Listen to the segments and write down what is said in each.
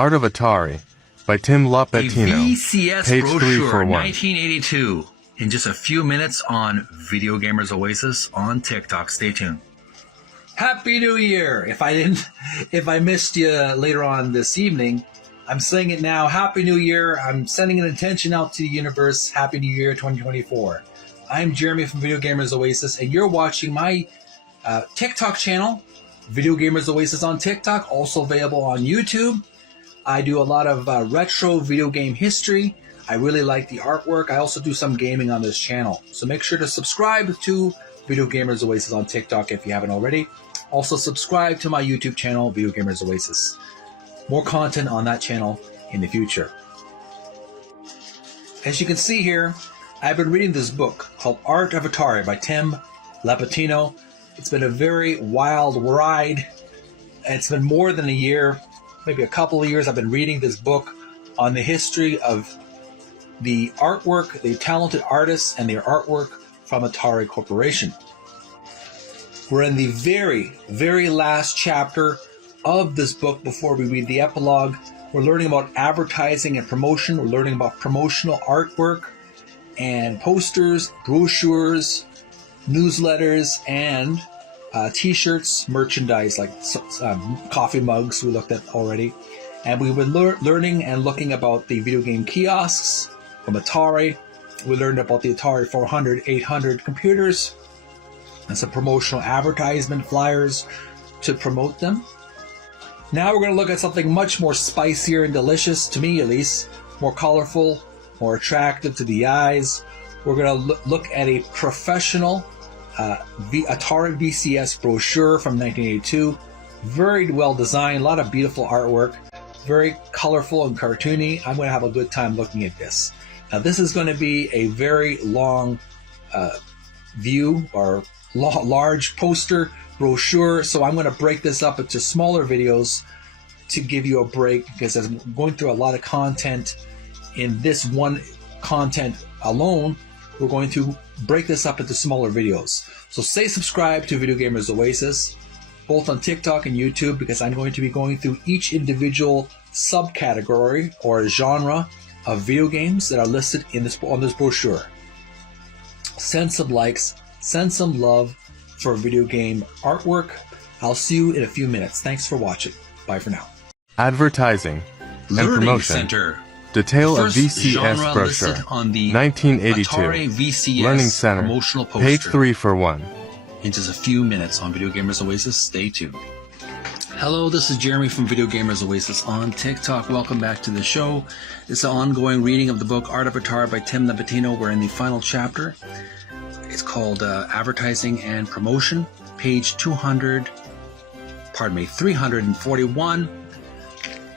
Art of Atari by Tim Lapetino. A VCS page brochure, 3 for 1. 1982. In just a few minutes on Video Gamers Oasis on TikTok. Stay tuned. Happy New Year! If I missed you later on this evening, I'm saying it now. Happy New Year! I'm sending an intention out to the universe. Happy New Year 2024. I'm Jeremy from Video Gamers Oasis, and you're watching my TikTok channel, Video Gamers Oasis on TikTok, also available on YouTube. I do a lot of retro video game history. I really like the artwork. I also do some gaming on this channel. So make sure to subscribe to Video Gamers Oasis on TikTok if you haven't already. Also subscribe to my YouTube channel, Video Gamers Oasis. More content on that channel in the future. As you can see here, I've been reading this book called Art of Atari by Tim Lapetino. It's been a very wild ride. It's been more than a year, maybe a couple of years. I've been reading this book on the history of the artwork, the talented artists, and their artwork from Atari Corporation. We're in the very, very last chapter of this book before we read the epilogue. We're learning about advertising and promotion. We're learning about promotional artwork and posters, brochures, newsletters, and t-shirts, merchandise like coffee mugs we looked at already. And we were learning and looking about the video game kiosks from Atari. We learned about the Atari 400, 800 computers and some promotional advertisement flyers to promote them. Now we're going to look at something much more spicier and delicious, to me at least, more colorful, more attractive to the eyes. We're going to look at a professional Atari VCS brochure from 1982. Very well designed, a lot of beautiful artwork, very colorful and cartoony. I'm going to have a good time looking at this. Now this is going to be a very long view or large poster brochure, so I'm going to break this up into smaller videos to give you a break, because I'm going through a lot of content in this one content alone. We're going to break this up into smaller videos. So stay subscribed to Video Gamers Oasis, both on TikTok and YouTube, because I'm going to be going through each individual subcategory or genre of video games that are listed in on this brochure. Send some likes, send some love for video game artwork. I'll see you in a few minutes. Thanks for watching. Bye for now. Advertising and Learning promotion. Center. Detail of First VCS genre brochure. listed on the 1982. Atari VCS Learning Center. promotional poster. Page 3 for 1. In just a few minutes on Video Gamers Oasis. Stay tuned. Hello, this is Jeremy from Video Gamers Oasis on TikTok. Welcome back to the show. It's an ongoing reading of the book Art of Atari by Tim Lapetino. We're in the final chapter. It's called Advertising and Promotion, page 341.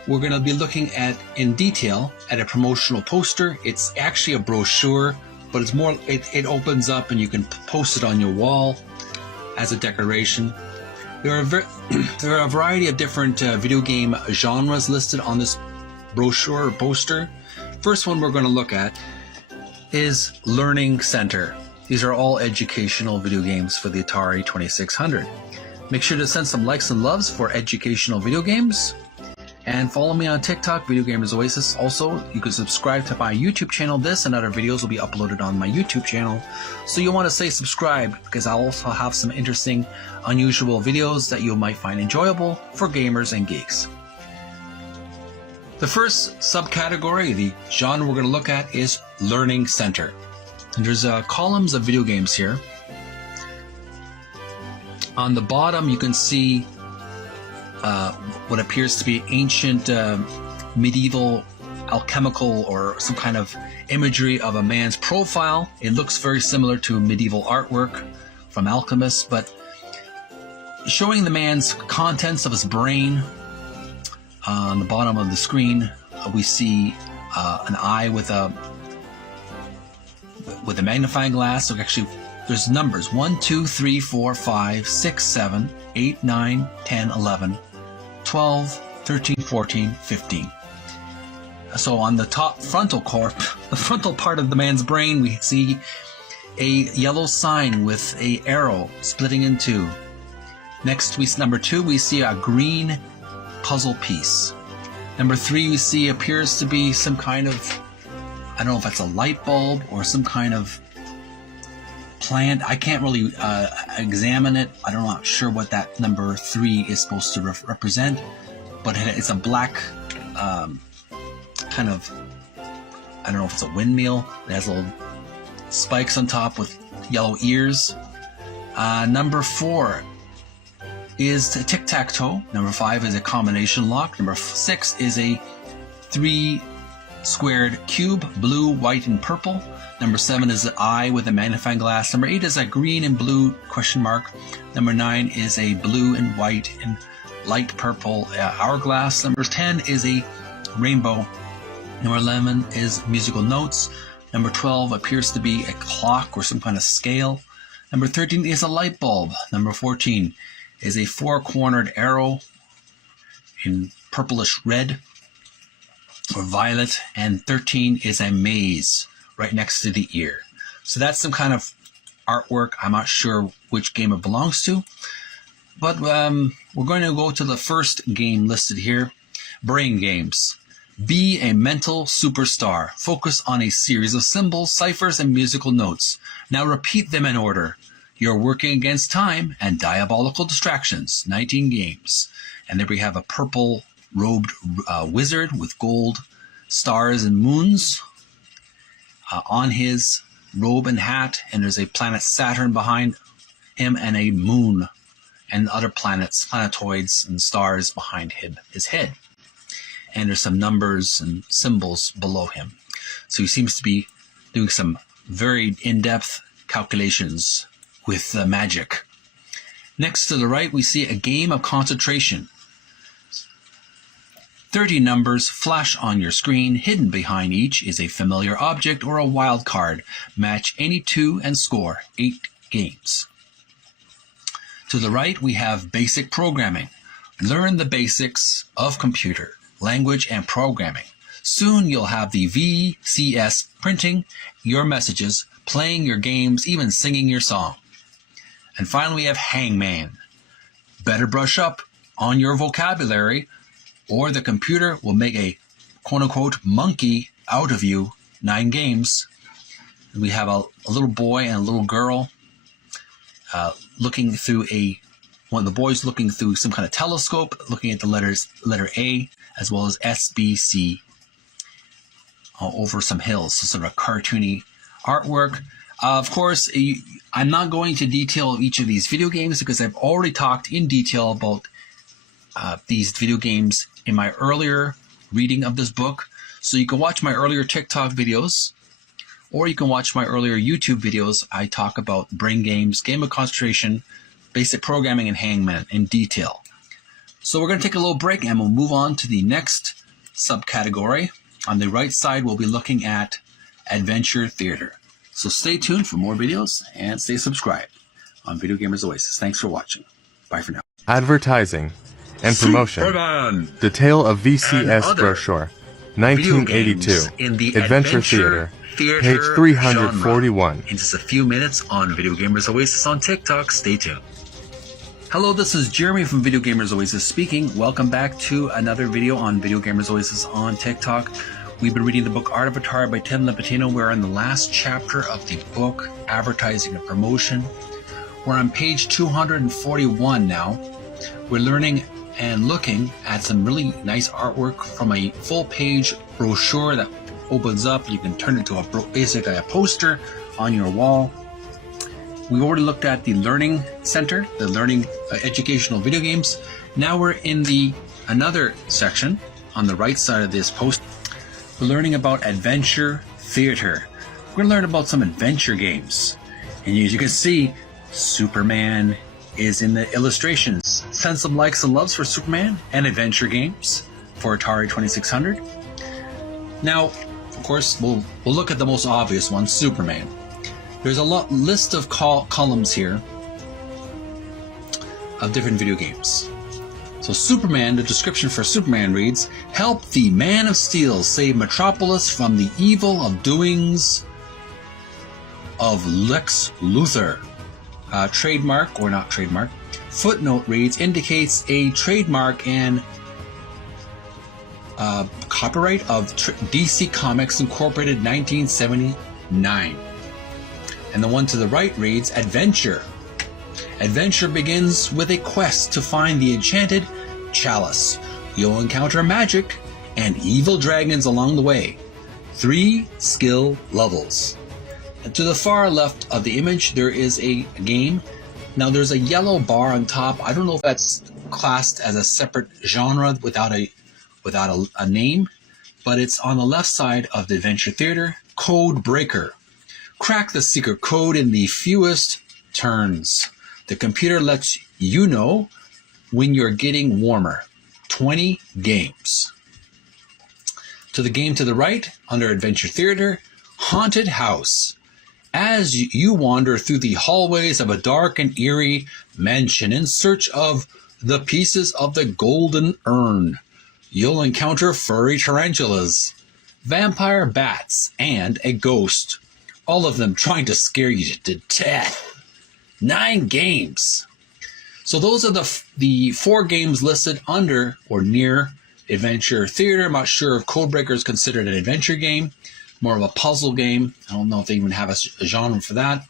We're going to be looking at, in detail, at a promotional poster. It's actually a brochure, but it's more, it opens up and you can post it on your wall as a decoration. There are a variety of different video game genres listed on this brochure or poster. First one we're going to look at is Learning Center. These are all educational video games for the Atari 2600. Make sure to send some likes and loves for educational video games. And follow me on TikTok, Video Gamers Oasis. Also, you can subscribe to my YouTube channel. This and other videos will be uploaded on my YouTube channel. So you'll want to say subscribe, because I'll also have some interesting, unusual videos that you might find enjoyable for gamers and geeks. The first subcategory, the genre we're going to look at, is Learning Center. And there's columns of video games here. On the bottom, you can see what appears to be ancient medieval alchemical or some kind of imagery of a man's profile. It looks very similar to medieval artwork from alchemists, but showing the man's contents of his brain. On the bottom of the screen, we see an eye with a magnifying glass. So actually, there's numbers 1, 2, 3, 4, 5, 6, 7, 8, 9, 10, 11, 12, 13, 14, 15. So on the top frontal part of the man's brain, we see a yellow sign with a arrow splitting in two. Next, number 2, we see a green puzzle piece. Number 3 you see appears to be some kind of, I don't know if that's a light bulb or some kind of plant. I can't really examine it. I'm not sure what that number 3 is supposed to represent, but it's a black kind of, I don't know if it's a windmill. It has little spikes on top with yellow ears. Number 4 is tic-tac-toe. Number 5 is a combination lock. Number 6 is a 3 squared cube, blue, white, and purple. Number 7 is an eye with a magnifying glass. Number 8 is a green and blue question mark. Number 9 is a blue and white and light purple hourglass. Number 10 is a rainbow. Number 11 is musical notes. Number 12 appears to be a clock or some kind of scale. Number 13 is a light bulb. Number 14 is a 4-cornered arrow in purplish red or violet. And 13 is a maze right next to the ear. So that's some kind of artwork. I'm not sure which game it belongs to. But we're going to go to the first game listed here, Brain Games. Be a mental superstar. Focus on a series of symbols, ciphers, and musical notes. Now repeat them in order. You're working against time and diabolical distractions. 19 games. And there we have a purple robed wizard with gold stars and moons on his robe and hat. And there's a planet Saturn behind him and a moon and other planets, planetoids and stars behind his head. And there's some numbers and symbols below him. So he seems to be doing some very in-depth calculations with magic. Next to the right, we see a game of concentration. 30 numbers flash on your screen. Hidden behind each is a familiar object or a wild card. Match any 2 and score 8 games. To the right, we have basic programming. Learn the basics of computer, language, and programming. Soon you'll have the VCS printing your messages, playing your games, even singing your song. And finally, we have Hangman. Better brush up on your vocabulary, or the computer will make a quote-unquote monkey out of you. 9 games. And we have a little boy and a little girl looking through one of the boys looking through some kind of telescope, looking at the letter A, as well as SBC over some hills. So sort of a cartoony artwork. Of course, I'm not going to detail each of these video games because I've already talked in detail about these video games in my earlier reading of this book. So you can watch my earlier TikTok videos, or you can watch my earlier YouTube videos. I talk about Brain Games, Game of Concentration, Basic Programming, and Hangman in detail. So we're going to take a little break and we'll move on to the next subcategory. On the right side, we'll be looking at Adventure Theater. So stay tuned for more videos and stay subscribed on Video Gamers Oasis. Thanks for watching. Bye for now. Advertising and promotion. Superman. The Tale of And VCS other Brochure. Video 1982. games in the Adventure Theater. Page 341. In just a few minutes on Video Gamers Oasis on TikTok. Stay tuned. Hello, this is Jeremy from Video Gamers Oasis speaking. Welcome back to another video on Video Gamers Oasis on TikTok. We've been reading the book Art of Atari by Tim Lapetino. We're in the last chapter of the book, Advertising and Promotion. We're on page 241 now. We're learning and looking at some really nice artwork from a full-page brochure that opens up. You can turn it to basically a poster on your wall. We already looked at the Learning Center, the Learning Educational Video Games. Now we're in another section on the right side of this poster. We're learning about Adventure Theater. We're going to learn about some adventure games. And as you can see, Superman is in the illustrations. Send some likes and loves for Superman and adventure games for Atari 2600. Now, of course, we'll look at the most obvious one, Superman. There's a list of columns here of different video games. So Superman, the description for Superman reads, help the Man of Steel save Metropolis from the evil doings of Lex Luthor. Trademark, or not trademark. Footnote reads, indicates a trademark and copyright of DC Comics Incorporated 1979. And the one to the right reads Adventure. Adventure begins with a quest to find the enchanted chalice. You'll encounter magic and evil dragons along the way. 3 skill levels. And to the far left of the image, there is a game. Now there's a yellow bar on top. I don't know if that's classed as a separate genre without a name, but it's on the left side of the Adventure Theater. Code Breaker. Crack the secret code in the fewest turns. The computer lets you know when you're getting warmer. 20 games. To the game to the right, under Adventure Theater, Haunted House. As you wander through the hallways of a dark and eerie mansion in search of the pieces of the golden urn, you'll encounter furry tarantulas, vampire bats, and a ghost, all of them trying to scare you to death. 9 games. So those are the 4 games listed under or near Adventure Theater. I'm not sure if Codebreaker is considered an adventure game, more of a puzzle game. I don't know if they even have a genre for that.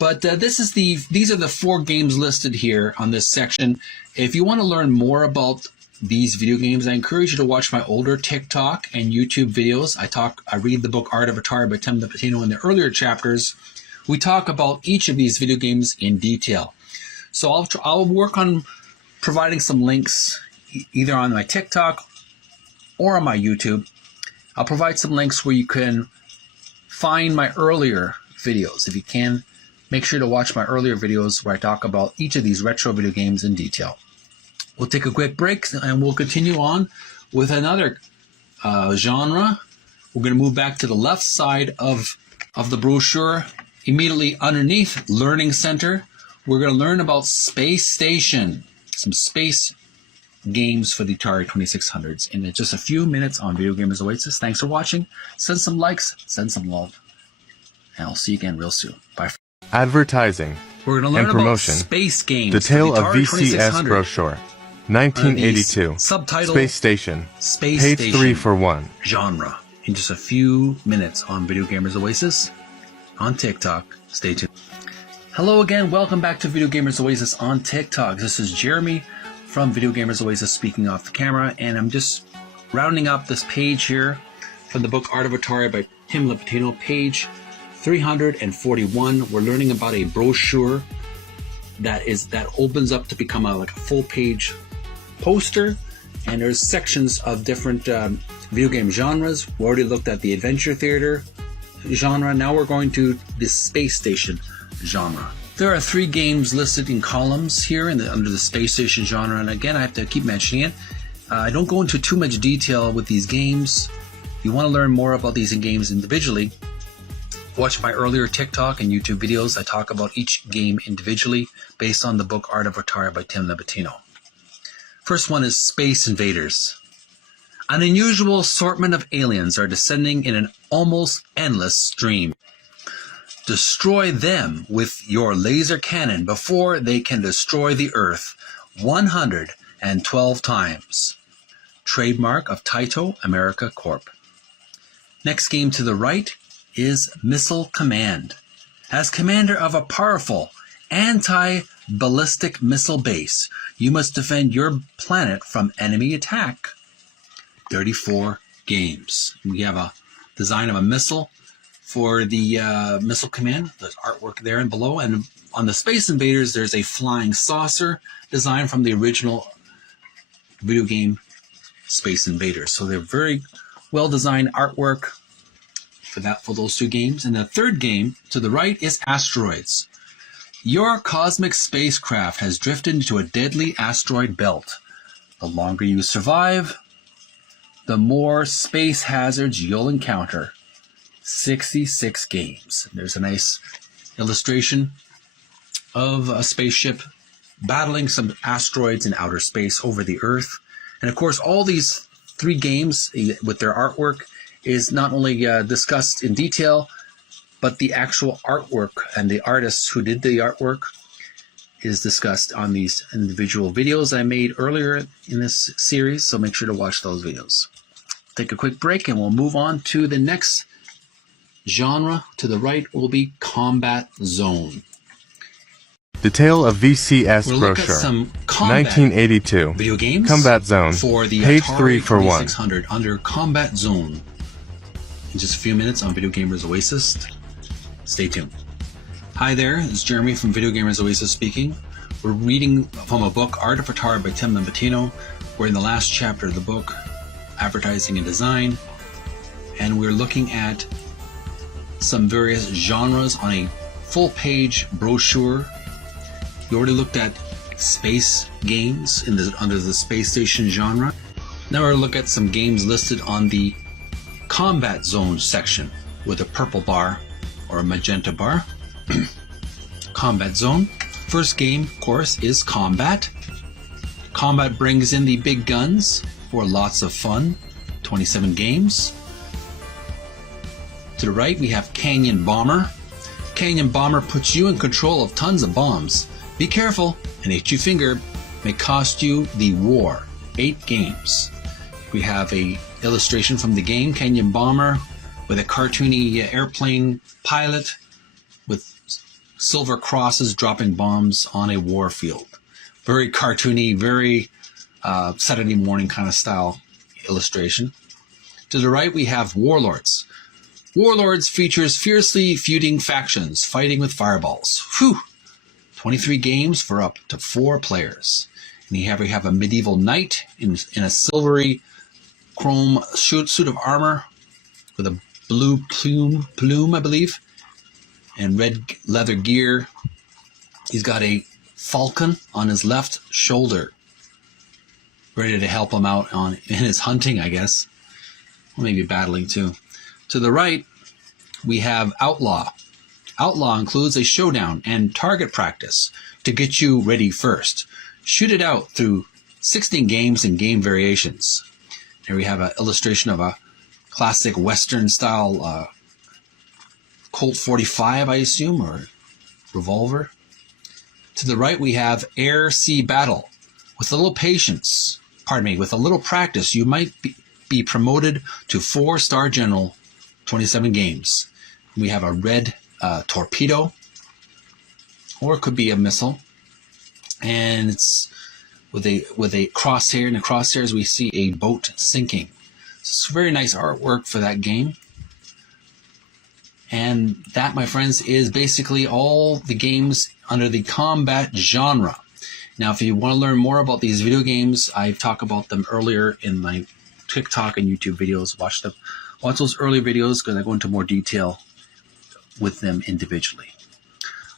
But these are the 4 games listed here on this section. If you want to learn more about these video games, I encourage you to watch my older TikTok and YouTube videos. I read the book Art of Atari by Tim Lapetino in the earlier chapters. We talk about each of these video games in detail. So I'll work on providing some links either on my TikTok or on my YouTube. I'll provide some links where you can find my earlier videos. If you can, make sure to watch my earlier videos where I talk about each of these retro video games in detail. We'll take a quick break and we'll continue on with another genre. We're going to move back to the left side of the brochure. Immediately underneath Learning Center, we're going to learn about Space Station, some space games for the Atari 2600s in just a few minutes on Video Gamers Oasis. Thanks for watching. Send some likes, send some love, and I'll see you again real soon. Bye. Advertising We're going to learn and promotion. About space games. The Tale for the of Atari VCS 2600. Brochure. 1982. Subtitle Space Station. Space Page Station 3 for 1. Genre. In just a few minutes on Video Gamers Oasis on TikTok. Stay tuned. Hello again. Welcome back to Video Gamers Oasis on TikTok. This is Jeremy from Video Gamers Oasis speaking off the camera, and I'm just rounding up this page here from the book Art of Atari by Tim Lapetino, page 341. We're learning about a brochure that opens up to become a full page poster, and there's sections of different video game genres. We already looked at the Adventure Theater genre. Now we're going to the Space Station genre. There are 3 games listed in columns here under the Space Station genre, and again I have to keep mentioning it. I don't go into too much detail with these games. If you want to learn more about these games individually, watch my earlier TikTok and YouTube videos. I talk about each game individually based on the book Art of Atari by Tim Lapetino. First one is Space Invaders. An unusual assortment of aliens are descending in an almost endless stream. Destroy them with your laser cannon before they can destroy the Earth 112 times. Trademark of Taito America Corp. Next game to the right is Missile Command. As commander of a powerful anti-ballistic missile base, you must defend your planet from enemy attack. 34 games. We have a design of a missile for the Missile Command. There's artwork there and below. And on the Space Invaders, there's a flying saucer design from the original video game Space Invaders. So they're very well-designed artwork for those 2 games. And the third game to the right is Asteroids. Your cosmic spacecraft has drifted into a deadly asteroid belt. The longer you survive, the more space hazards you'll encounter. 66 games. There's a nice illustration of a spaceship battling some asteroids in outer space over the Earth. And of course, all these 3 games with their artwork is not only discussed in detail, but the actual artwork and the artists who did the artwork is discussed on these individual videos I made earlier in this series, so make sure to watch those videos. Take a quick break and we'll move on to the next genre. To the right will be Combat Zone. The Tale of VCS We'll look at Brochure, some combat 1982. video games Combat Zone, for the page Atari 3 for 1. 2600 under Combat Zone. In just a few minutes on Video Gamers Oasis. Stay tuned. Hi there, it's Jeremy from Video Gamers Oasis speaking. We're reading from a book, Art of Atari by Tim Lapetino. We're in the last chapter of the book, Advertising and Design, and we're looking at some various genres on a full-page brochure. We already looked at space games under the space station genre. Now we're going to look at some games listed on the Combat Zone section with a purple bar or a magenta bar. Combat Zone. First game, of course, is Combat. Combat brings in the big guns for lots of fun. 27 games. To the right, we have Canyon Bomber. Canyon Bomber puts you in control of tons of bombs. Be careful, an itchy finger may cost you the war. 8 games. We have a illustration from the game, Canyon Bomber, with a cartoony airplane pilot with silver crosses dropping bombs on a war field. Very cartoony, very Saturday morning kind of style illustration. To the right, we have Warlords. Warlords features fiercely feuding factions fighting with fireballs. Whew! 23 games for up to 4 players. And we have a medieval knight in a silvery chrome suit of armor with a blue plume, I believe, and red leather gear. He's got a falcon on his left shoulder, ready to help him out in his hunting, I guess. Or maybe battling too. To the right, we have Outlaw. Outlaw includes a showdown and target practice to get you ready first. Shoot it out through 16 games and game variations. Here we have an illustration of a classic Western style Colt 45, I assume, or revolver. To the right, we have Air-Sea Battle. With a little patience, with a little practice, you might be promoted to 4-star general, 27 games. We have a red torpedo, or it could be a missile, and it's with a crosshair. In the crosshairs, we see a boat sinking. It's very nice artwork for that game. And that, my friends, is basically all the games under the combat genre. Now, if you want to learn more about these video games, I've talked about them earlier in my TikTok and YouTube videos. Watch those early videos because I go into more detail with them individually.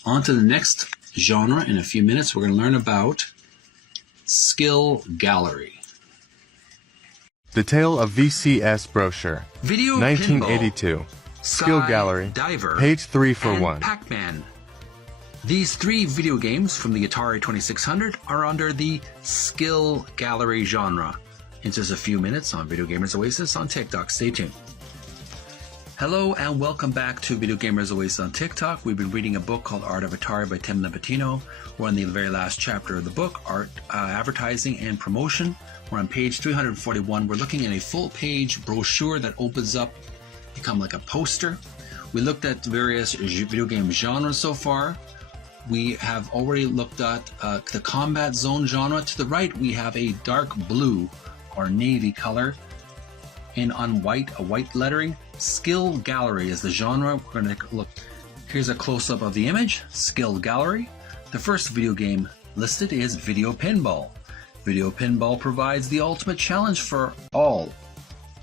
On to the next genre. In a few minutes, we're going to learn about Skill Gallery. The Tale of VCS Brochure, Video 1982. Pinball, Skill Sky Gallery, Diver, page 3 for and 1. Pac-Man. These 3 video games from the Atari 2600 are under the Skill Gallery genre. In just a few minutes on Video Gamers Oasis on TikTok. Stay tuned. Hello and welcome back to Video Gamers Oasis on TikTok. We've been reading a book called Art of Atari by Tim Lapetino. We're on the very last chapter of the book, Advertising and Promotion. We're on page 341. We're looking at a full-page brochure that opens up, become like a poster. We looked at various video game genres so far. We have already looked at the Combat Zone genre. To the right, we have a dark blue or navy color, and on white, a white lettering. Skill Gallery is the genre. We're going to look. Here's a close-up of the image. Skill Gallery. The first video game listed is Video Pinball. Video Pinball provides the ultimate challenge for all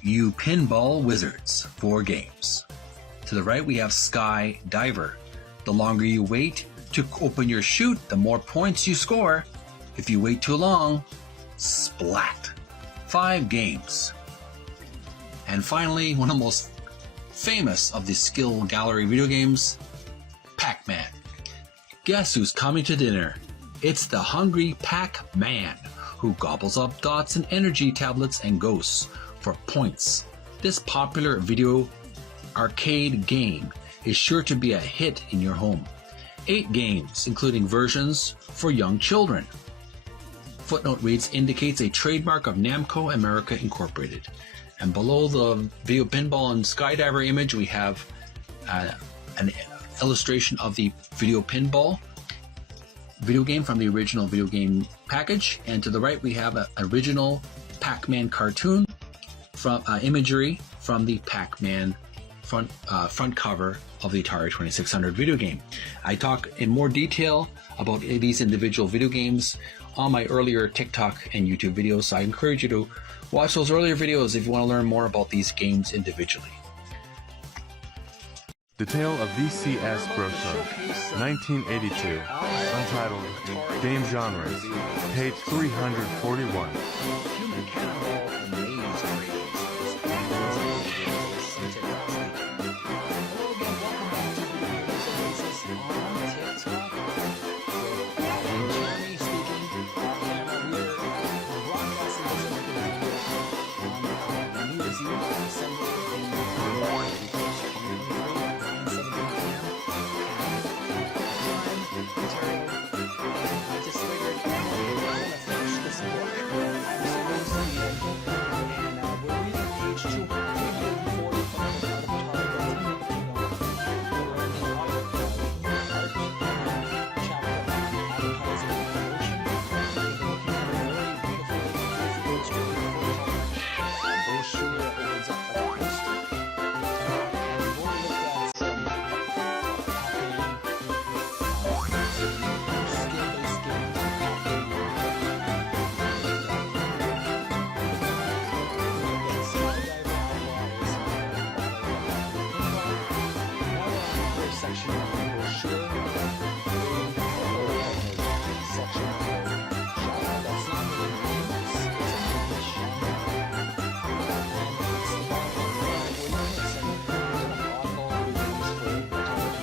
you pinball wizards. 4 games. To the right, we have Sky Diver. The longer you wait to open your chute, the more points you score. If you wait too long, splat. 5 games. And finally, one of the most famous of the Skill Gallery video games, Pac-Man. Guess who's coming to dinner? It's the hungry Pac-Man, who gobbles up dots and energy tablets and ghosts for points. This popular video arcade game is sure to be a hit in your home. 8 games, including versions for young children. Footnote reads, indicates a trademark of Namco America Incorporated. And below the video pinball and skydiver image, we have an illustration of the video pinball video game from the original video game package. And to the right, we have an original Pac-Man cartoon from imagery from the Pac-Man front cover of the Atari 2600 video game. I talk in more detail about these individual video games on my earlier TikTok and YouTube videos, so I encourage you to watch those earlier videos if you want to learn more about these games individually. The Tale of VCS Brochure, 1982, untitled, Game Genres, page 341. Human Cannonball and Maze Craze. Hello again, welcome back to Videos Oasis on TikTok. Jeremy speaking on camera. We're broadcasting this as a video on New Year's Eve, December 21st, 2023. 9:17 p.m. Ontario. I just figured I'm going to finish this book. I'm so busy, and we're reading page 340 from the Art of Atari by Tim Lapetino. We're in the art chapter on advertising and promotion. We've been looking at a very beautiful illustrated brochure that opens up like a poster. And we've already looked at some skill-based games and section of the brochure, section of genre that's not really games, it's a movie genre, and it's the part of we're looking at some oddball reviews for Atari 2600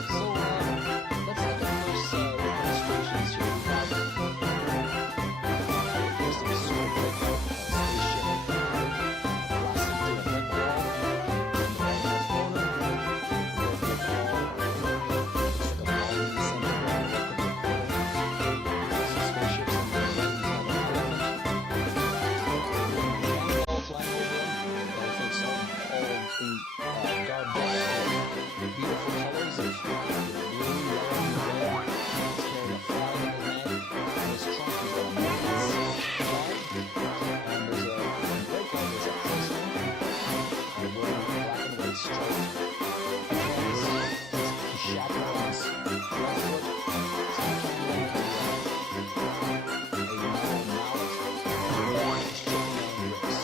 that are very classified So let's look at first illustrations here. We have first a super breakout spaceship blasting through a brick wall. In the bottom corner, there'll be a ball. Looks like a ball in the center. That could be a portal. Some spaceships and the buttons have an elephant. Cannonball flying over them. Elephants all being garbed up in beautiful colors of blue, yellow, and red. He's carrying a flag in his hand. On his trunk, he's got a man's flag. And there's a breakout, there's a prisoner wearing a black and white striped pants. He's shackled on his left foot. He's handling a metal mallet. He's choking on bricks.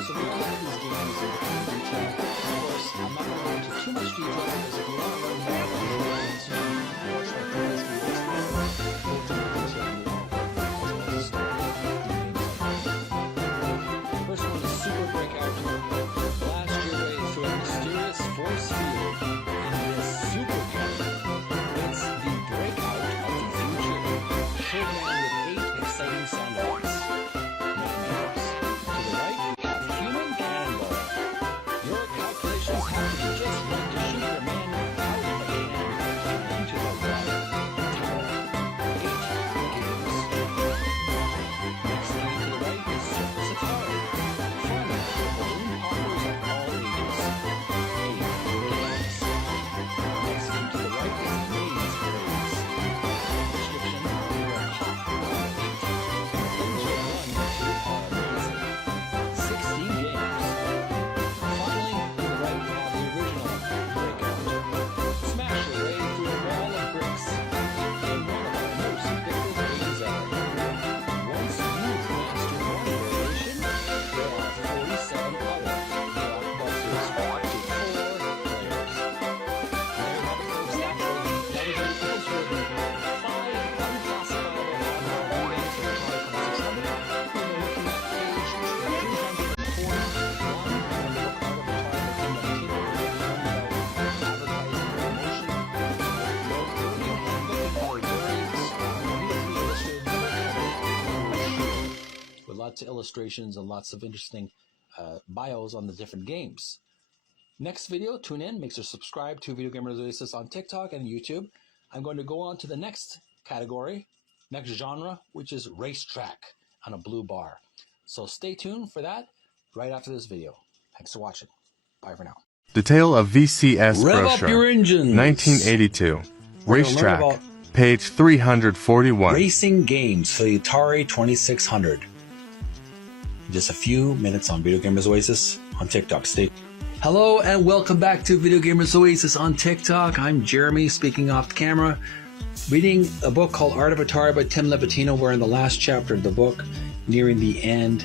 So we all look at these games in detail. Of course, I'm not going to go into too much detail because if you want to learn more about these games, you can watch my previous videos or go to my detail below, as well as the story of the games I play. First one is Super Breakout. Blast your way through a mysterious force field in this super game. It's the breakout of the future, programmed with 8 exciting sound effects. Mathematics. To the right, you have Human Cannonball. Your calculations have to be just right to shoot your man out of a cannon and into the water. Tower. 8 games. Next game to the right is Surface Atari. Fun for balloon poppers of all ages. 8 games. Next game to the right is Maze Craze. Description, you're a cop. 8. Things you'll run into are amazing. 16 games. Finally, to the right we have the original Breakout. Smash your way through a wall of bricks in one of our most addictive games ever. Once you've mastered one variation, there are 47 other blockbusters for up to 4 players. There you have it, folks. That was our first review. 5 unclassifiable oddball remakes of Atari 2600. We were looking at page 341 from the book Art of Atari by Tim Lapetino. Advertising and promotion. Noteworthy handbook and very beautifully illustrated brochure with lots of illustrations and lots of interesting bios on the different games. Next video, tune in. Make sure to subscribe to Video Gamers Oasis on TikTok and YouTube. I'm going to go on to the next category, next genre, which is racetrack on a blue bar. So stay tuned for that right after this video. Thanks for watching. Bye for now. The Tale of VCS Rev up Brochure, your engines. 1982. We're gonna learn Racetrack, about page 341. racing games for the Atari 2600. Just a few minutes on Video Gamers Oasis on TikTok. Stay. Hello and welcome back to Video Gamers Oasis on TikTok. I'm Jeremy, speaking off the camera, reading a book called Art of Atari by Tim Lapetino. We're in the last chapter of the book, nearing the end.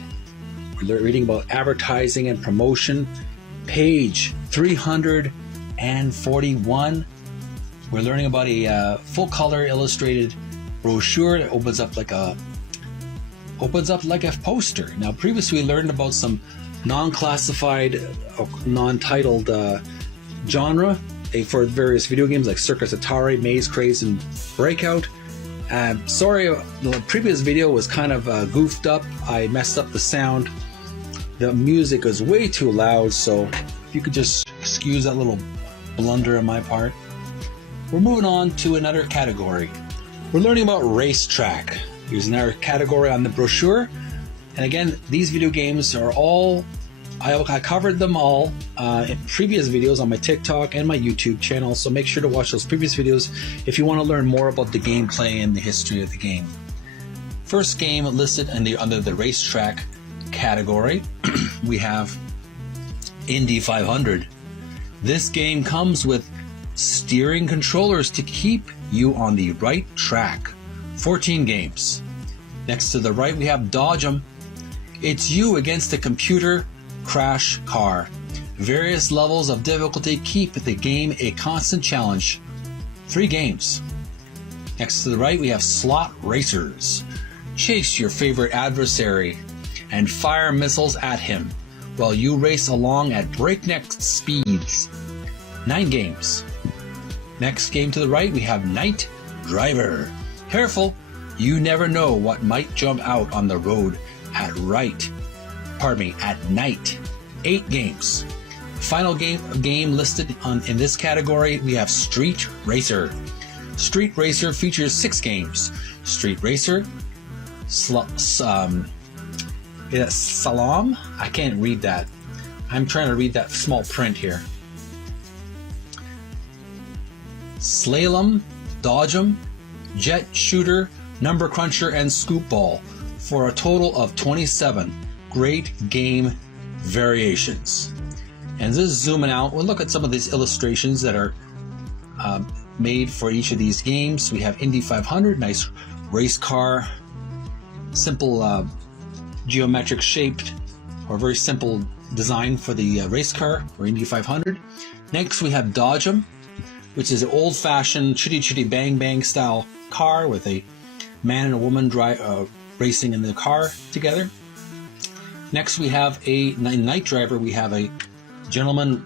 We're reading about advertising and promotion. Page 341. We're learning about a full-color illustrated brochure that opens up like a poster. Now, previously we learned about some non-classified, non-titled genre for various video games like Circus Atari, Maze Craze, and Breakout. Sorry, the previous video was kind of goofed up. I messed up the sound. The music is way too loud, so if you could just excuse that little blunder on my part. We're moving on to another category. We're learning about racetrack. Here's another category on the brochure. And again, these video games are all, I covered them all in previous videos on my TikTok and my YouTube channel, so make sure to watch those previous videos if you want to learn more about the gameplay and the history of the game. First game listed under the racetrack category, we have Indy 500. This game comes with steering controllers to keep you on the right track. 14 games. Next to the right we have Dodge 'em. It's you against a computer crash car. Various levels of difficulty keep the game a constant challenge. 3 games. Next to the right we have Slot Racers. Chase your favorite adversary and fire missiles at him while you race along at breakneck speeds. 9 games. Next game to the right we have Night Driver. Careful, you never know what might jump out on the road at night. 8 games. Final game listed in this category, we have Street Racer. Street Racer features 6 games. Street Racer, Salam? I can't read that. I'm trying to read that small print here. Slalom, Dodge 'em, Jet Shooter, Number Cruncher, and Scoop Ball for a total of 27 great game variations. And just zooming out, we'll look at some of these illustrations that are made for each of these games. We have Indy 500, nice race car, simple geometric shaped or very simple design for the race car for Indy 500. Next we have Dodge 'em, which is an old-fashioned chitty chitty bang bang style car with a man and a woman racing in the car together. Next we have a Night Driver. We have a gentleman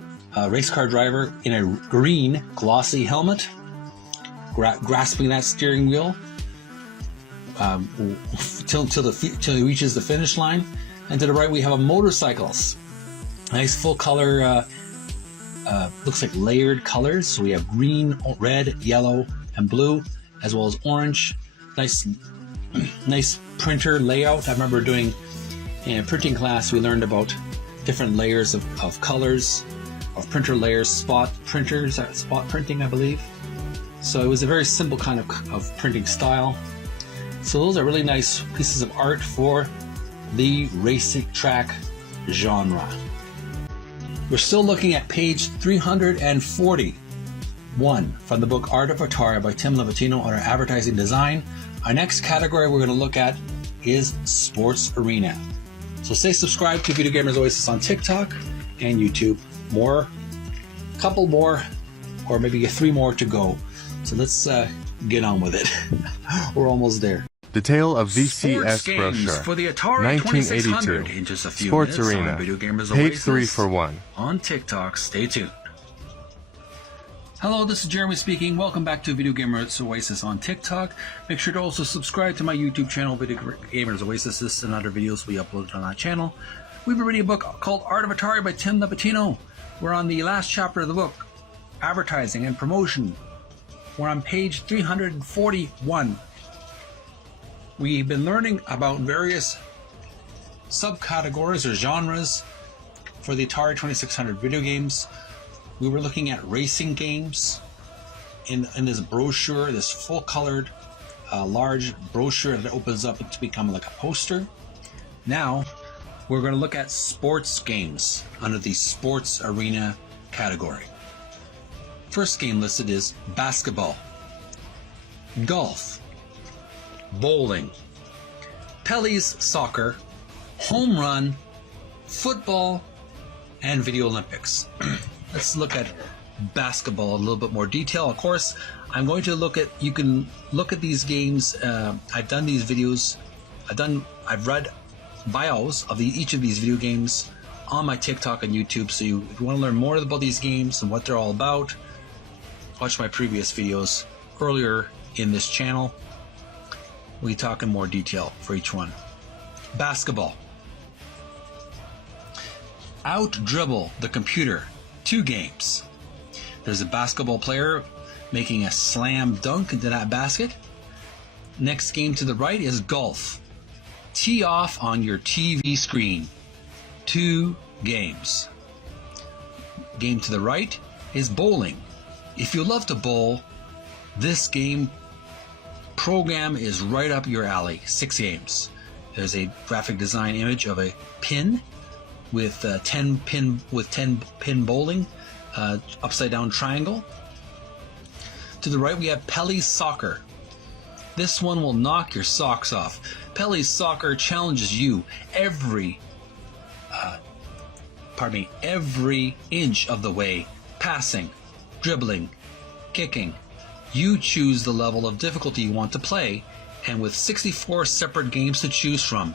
race car driver in a green glossy helmet grasping that steering wheel till he reaches the finish line. And to the right we have a motorcycles. Nice full color, looks like layered colors. So we have green, red, yellow, and blue, as well as orange. Nice printer layout. I remember doing in a printing class, we learned about different layers of colors, of printer layers, spot printing, I believe. So it was a very simple kind of printing style. So those are really nice pieces of art for the racing track genre. We're still looking at page 341 from the book Art of Atari by Tim Lapetino on our advertising design. Our next category we're going to look at is Sports Arena. So stay subscribed to Video Gamers Oasis on TikTok and YouTube. Couple more, or maybe 3 more to go. So let's get on with it. We're almost there. The Tale of VCS Games Brochure, for the Atari 2600 in 1982. just a few Sports minutes Arena, on Video Gamers page Oasis 341. on TikTok. Stay tuned. Hello, this is Jeremy speaking. Welcome back to Video Gamers Oasis on TikTok. Make sure to also subscribe to my YouTube channel, Video Gamers Oasis. This and other videos we uploaded on that channel. We've been reading a book called Art of Atari by Tim Lapetino. We're on the last chapter of the book, Advertising and Promotion. We're on page 341. We've been learning about various subcategories or genres for the Atari 2600 video games. We were looking at racing games in this brochure, this full-colored, large brochure that opens up to become like a poster. Now, we're going to look at sports games under the sports arena category. First game listed is basketball, golf, bowling, Pele's soccer, home run, football, and Video Olympics. Let's look at basketball in a little bit more detail. Of course, I'm going to look at, you can look at these games. I've done these videos. I've read bios of each of these video games on my TikTok and YouTube. So if you want to learn more about these games and what they're all about, watch my previous videos earlier in this channel. We talk in more detail for each one. Basketball. Out-dribble the computer. 2 games. There's a basketball player making a slam dunk into that basket. Next game to the right is golf. Tee off on your TV screen. 2 games. Game to the right is bowling. If you love to bowl, this game program is right up your alley. 6 games. There's a graphic design image of a pin with 10 pin bowling, upside down triangle. To the right we have Pele's soccer. This one will knock your socks off. Pele's soccer challenges you every inch of the way. Passing, dribbling, kicking. You choose the level of difficulty you want to play, and with 64 separate games to choose from,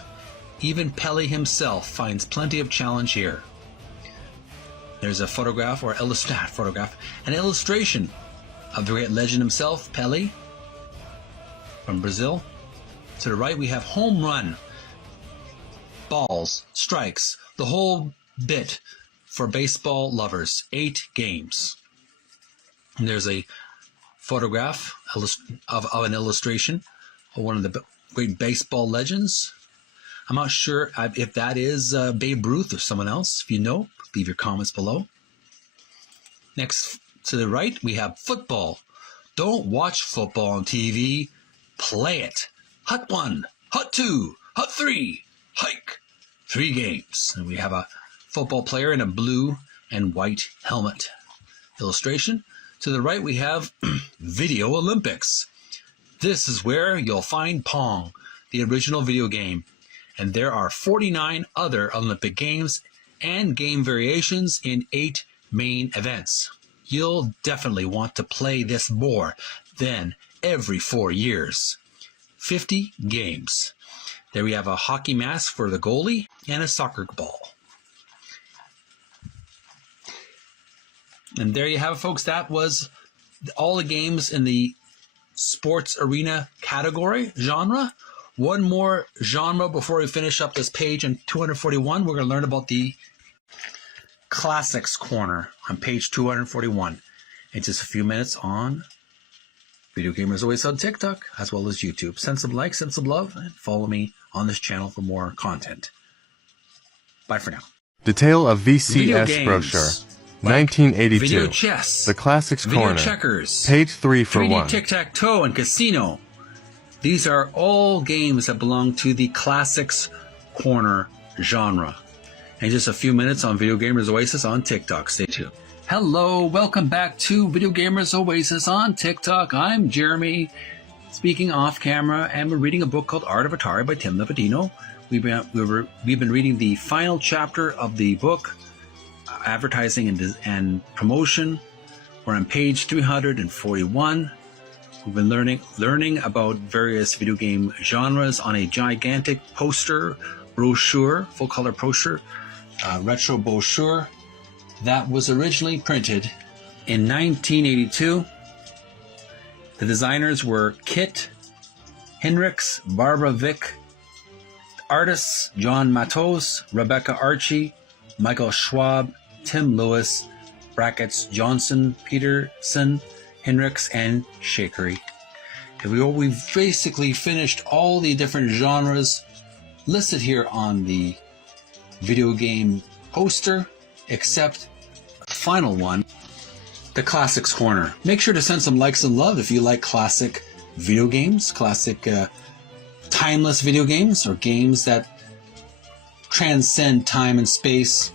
even Pele himself finds plenty of challenge here. There's a photograph, or an illustration of the great legend himself, Pele, from Brazil. To the right we have home run, balls, strikes, the whole bit for baseball lovers. 8 games. And there's a photograph of an illustration of one of the great baseball legends. I'm not sure if that is Babe Ruth or someone else. If you know, leave your comments below. Next to the right, we have football. Don't watch football on TV. Play it. Hut 1, Hut 2, Hut 3, hike. 3 games. And we have a football player in a blue and white helmet. Illustration. To the right, we have Video Olympics. This is where you'll find Pong, the original video game. And there are 49 other Olympic games and game variations in 8 main events. You'll definitely want to play this more than every 4 years. 50 games. There we have a hockey mask for the goalie and a soccer ball. And there you have it, folks. That was all the games in the sports arena category, genre. One more genre before we finish up this page in 241. We're going to learn about the classics corner on page 241 in just a few minutes on Video Gamers Always on TikTok as well as YouTube. Send some likes, send some love, and follow me on this channel for more content. Bye for now. Detail of Video VCS games, brochure. like 1982. Video chess, The Classics video Corner. checkers, Page 3 for 3D 1. tic-tac-toe, and casino. These are all games that belong to the classics corner genre. In just a few minutes on Video Gamers Oasis on TikTok. Stay tuned. Hello, welcome back to Video Gamers Oasis on TikTok. I'm Jeremy, speaking off camera, and we're reading a book called Art of Atari by Tim Lapetino. We've been reading the final chapter of the book, Advertising and Promotion. We're on page 341. We've been learning about various video game genres on a gigantic poster, brochure, full color brochure, retro brochure that was originally printed in 1982. The designers were Kit Hinrichs, Barbara Vick, artists John Matos, Rebecca Archie, Michael Schwab, Tim Lewis, brackets Johnson, Peterson, Hendricks, and Shakery. We've basically finished all the different genres listed here on the video game poster, except the final one, the Classics Corner. Make sure to send some likes and love if you like classic video games, classic timeless video games, or games that transcend time and space.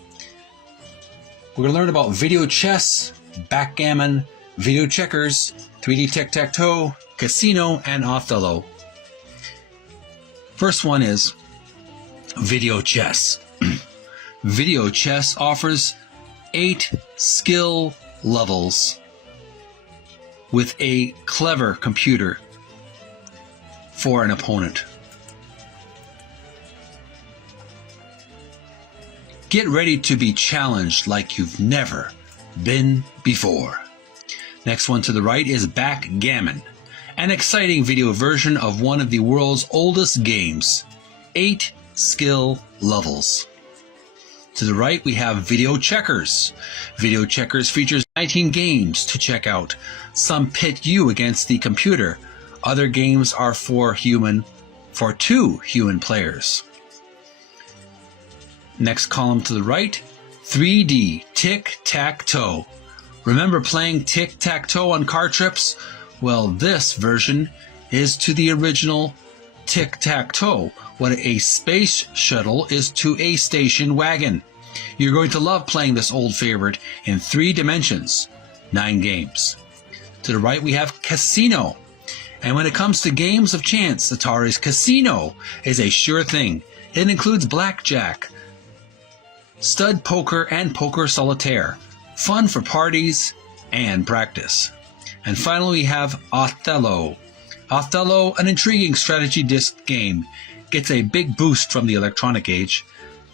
We're going to learn about video chess, backgammon, video checkers, 3D tic-tac-toe, casino, and Othello. First one is video chess. Video chess offers 8 skill levels with a clever computer for an opponent. Get ready to be challenged like you've never been before. Next one to the right is backgammon, an exciting video version of one of the world's oldest games. 8 skill levels. To the right, we have video checkers. Video checkers features 19 games to check out. Some pit you against the computer. Other games are for 2 human players. Next column to the right, 3D tic-tac-toe. Remember playing tic-tac-toe on car trips? Well, this version is to the original tic-tac-toe what a space shuttle is to a station wagon. You're going to love playing this old favorite in 3 dimensions, 9 games. To the right we have Casino. And when it comes to games of chance, Atari's Casino is a sure thing. It includes blackjack, stud poker, and poker solitaire. Fun for parties and practice. And finally we have Othello. Othello, an intriguing strategy disc game, gets a big boost from the electronic age.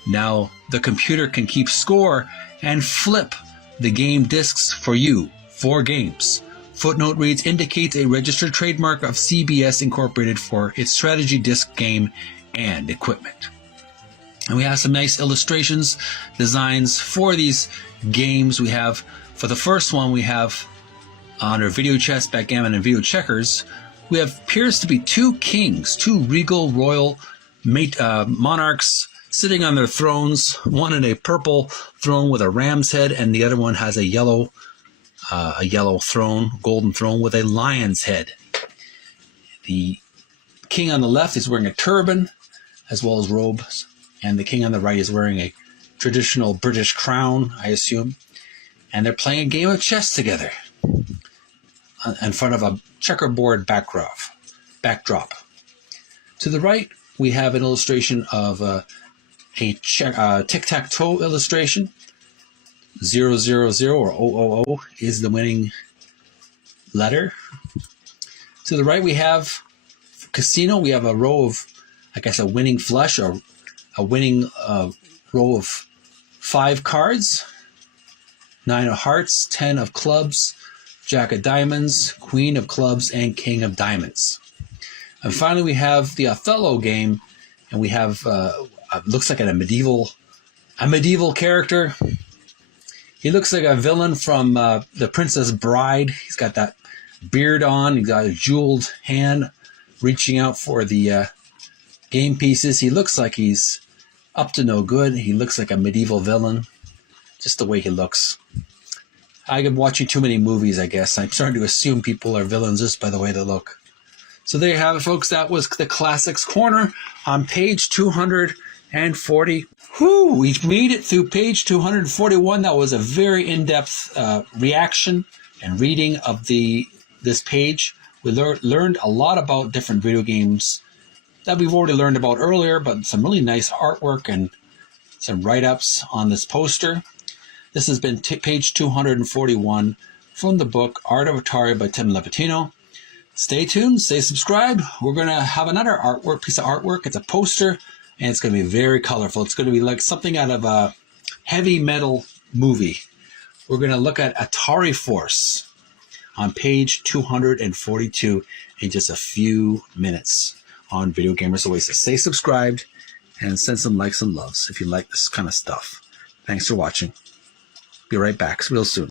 Now the computer can keep score and flip the game discs for you. 4 games. Footnote reads, indicates a registered trademark of CBS Incorporated for its strategy disc game and equipment. And we have some nice illustrations, designs for these games. We have, for the first one, we have under video chess, backgammon, and video checkers, we have appears to be 2 kings, 2 regal royal monarchs sitting on their thrones, one in a purple throne with a ram's head, and the other one has a yellow throne, golden throne with a lion's head. The king on the left is wearing a turban as well as robes, and the king on the right is wearing a traditional British crown, I assume, and they're playing a game of chess together in front of a checkerboard backdrop. To the right, we have an illustration of a tic-tac-toe illustration. 000 or 000 is the winning letter. To the right, we have Casino. We have a row of, I guess, a winning flush or a winning row of 5 cards. 9 of hearts, 10 of clubs, Jack of diamonds, Queen of clubs, and King of diamonds. And finally, we have the Othello game, and we have looks like a medieval character. He looks like a villain from The Princess Bride. He's got that beard on. He's got a jeweled hand reaching out for the game pieces. He looks like he's up to no good. He looks like a medieval villain, just the way he looks. I'm watching too many movies, I guess. I'm starting to assume people are villains just by the way they look. So there you have it, folks. That was the Classics Corner on page 240. Whew, we made it through page 241. That was a very in-depth reaction and reading of this page. We learned a lot about different video games that we've already learned about earlier, but some really nice artwork and some write-ups on this poster. This has been page 241 from the book Art of Atari by Tim Lapetino. Stay tuned, stay subscribed. We're going to have another piece of artwork. It's a poster, and it's going to be very colorful. It's going to be like something out of a heavy metal movie. We're going to look at Atari Force on page 242 in just a few minutes on Video Gamers Oasis. Stay subscribed and send some likes and loves if you like this kind of stuff. Thanks for watching. Be right back real soon.